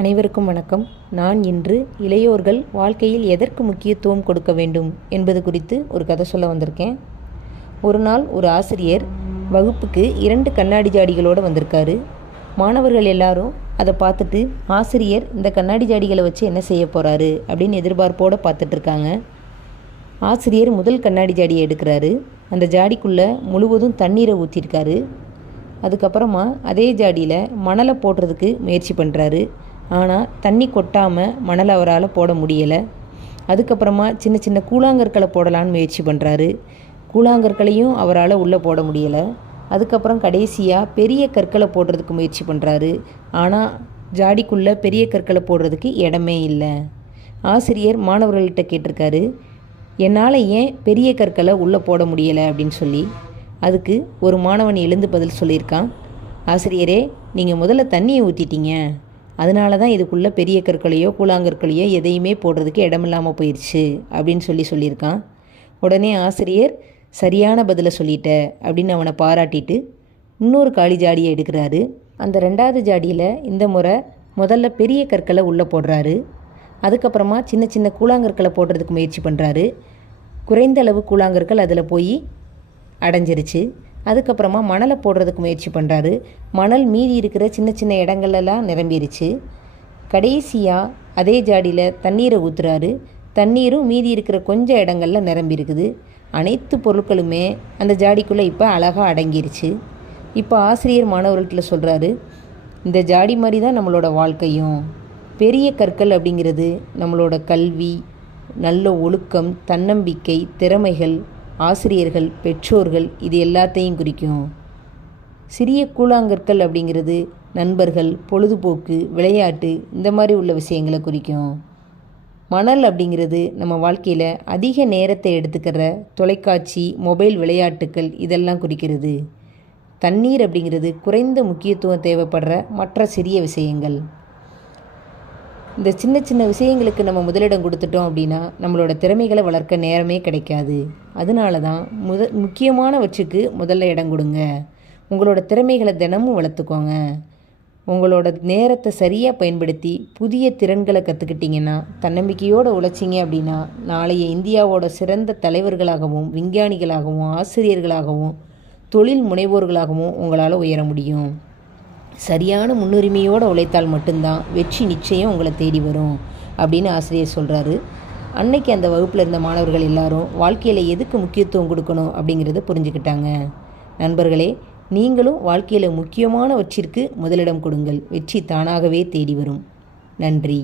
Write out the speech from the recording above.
அனைவருக்கும் வணக்கம். நான் இன்று இளையோர்கள் வாழ்க்கையில் எதற்கு முக்கியத்துவம் கொடுக்க வேண்டும் என்பது குறித்து ஒரு கதை சொல்ல வந்திருக்கேன். ஒரு நாள் ஒரு ஆசிரியர் வகுப்புக்கு 2 கண்ணாடி ஜாடிகளோடு வந்திருக்காரு. மாணவர்கள் எல்லாரும் அதை பார்த்துட்டு ஆசிரியர் இந்த கண்ணாடி ஜாடிகளை வச்சு என்ன செய்ய போகிறாரு அப்படின்னு எதிர்பார்ப்போடு பார்த்துட்ருக்காங்க. ஆசிரியர் முதல் கண்ணாடி ஜாடியை எடுக்கிறாரு. அந்த ஜாடிக்குள்ளே முழுவதும் தண்ணீரை ஊற்றிருக்காரு. அதுக்கப்புறமா அதே ஜாடியில் மணலை போடுறதுக்கு முயற்சி பண்ணுறாரு. ஆனால் தண்ணி கொட்டாமல் மணலை அவரால் போட முடியலை. அதுக்கப்புறமா சின்ன சின்ன கூழாங்கற்களை போடலான்னு முயற்சி பண்ணுறாரு. கூழாங்கற்களையும் அவரால் உள்ளே போட முடியலை. அதுக்கப்புறம் கடைசியாக பெரிய கற்களை போடுறதுக்கு முயற்சி பண்ணுறாரு. ஆனால் ஜாடிக்குள்ளே பெரிய கற்களை போடுறதுக்கு இடமே இல்லை. ஆசிரியர் மாணவர்கள்கிட்ட கேட்டிருக்காரு, என்னால் ஏன் பெரிய கற்களை உள்ளே போட முடியலை அப்படின்னு சொல்லி. அதுக்கு ஒரு மாணவன் எழுந்து பதில் சொல்லியிருக்கான், ஆசிரியரே, நீங்கள் முதல்ல தண்ணியை ஊற்றிட்டீங்க, அதனால தான் இதுக்குள்ளே பெரிய கற்களையோ கூழாங்கற்களையோ எதையுமே போடுறதுக்கு இடமில்லாமல் போயிடுச்சு அப்படின்னு சொல்லியிருக்கான். உடனே ஆசிரியர் சரியான பதிலை சொல்லிட்ட அப்படின்னு அவனை பாராட்டிட்டு இன்னொரு காலி ஜாடியை எடுக்கிறாரு. அந்த 2வது ஜாடியில் இந்த முறை முதல்ல பெரிய கற்களை உள்ளே போடுறாரு. அதுக்கப்புறமா சின்ன சின்ன கூழாங்கற்களை போடுறதுக்கு முயற்சி பண்ணுறாரு. குறைந்த அளவு கூழாங்கற்கள் அதில் போய் அடைஞ்சிருச்சு. அதுக்கப்புறமா மணலை போடுறதுக்கு முயற்சி பண்ணுறாரு. மணல் மீதி இருக்கிற சின்ன சின்ன இடங்கள்லாம் நிரம்பிருச்சு. கடைசியாக அதே ஜாடியில் தண்ணீரை ஊற்றுறாரு. தண்ணீரும் மீதி இருக்கிற கொஞ்சம் இடங்களில் நிரம்பியிருக்குது. அனைத்து பொருட்களுமே அந்த ஜாடிக்குள்ளே இப்போ அழகாக அடங்கிருச்சு. இப்போ ஆசிரியர் மாணவர்கள்ட்ட சொல்கிறாரு, இந்த ஜாடி மாதிரி தான் நம்மளோட வாழ்க்கையும். பெரிய கற்கள் அப்படிங்கிறது நம்மளோட கல்வி, நல்ல ஒழுக்கம், தன்னம்பிக்கை, திறமைகள், ஆசிரியர்கள், பெற்றோர்கள், இது எல்லாத்தையும் குறிக்கும். சிறிய கூழாங்கற்கள் அப்படிங்கிறது நண்பர்கள், பொழுதுபோக்கு, விளையாட்டு, இந்த மாதிரி உள்ள விஷயங்களை குறிக்கும். மணல் அப்படிங்கிறது நம்ம வாழ்க்கையில் அதிக நேரத்தை எடுத்துக்கிற தொலைக்காட்சி, மொபைல் விளையாட்டுக்கள், இதெல்லாம் குறிக்கிறது. தண்ணீர் அப்படிங்கிறது குறைந்த முக்கியத்துவம் தேவைப்படுற மற்ற சிறிய விஷயங்கள். இந்த சின்ன சின்ன விஷயங்களுக்கு நம்ம முதலிடம் கொடுத்துட்டோம் அப்படின்னா நம்மளோட திறமைகளை வளர்க்க நேரமே கிடைக்காது. அதனால தான் முக்கியமானவற்றுக்கு முதல்ல இடம் கொடுங்க. உங்களோட திறமைகளை தினமும் வளர்த்துக்கோங்க. உங்களோட நேரத்தை சரியாக பயன்படுத்தி புதிய திறன்களை கற்றுக்கிட்டிங்கன்னா, தன்னம்பிக்கையோடு உழைச்சிங்க அப்படின்னா நாளைய இந்தியாவோட சிறந்த தலைவர்களாகவும், விஞ்ஞானிகளாகவும், ஆசிரியர்களாகவும், தொழில் முனைவோர்களாகவும் உங்களால் உயர முடியும். சரியான முன்னுரிமையோடு உழைத்தால் மட்டும்தான் வெற்றி நிச்சயம் உங்களை தேடி வரும் அப்படின்னு ஆசிரியர் சொல்கிறாரு. அன்னைக்கு அந்த வகுப்பில் இருந்த மாணவர்கள் எல்லாரும் வாழ்க்கையில் எதுக்கு முக்கியத்துவம் கொடுக்கணும் அப்படிங்கிறத புரிஞ்சுக்கிட்டாங்க. நண்பர்களே, நீங்களும் வாழ்க்கையில் முக்கியமானவற்றிற்கு முதலிடம் கொடுங்கள். வெற்றி தானாகவே தேடி வரும். நன்றி.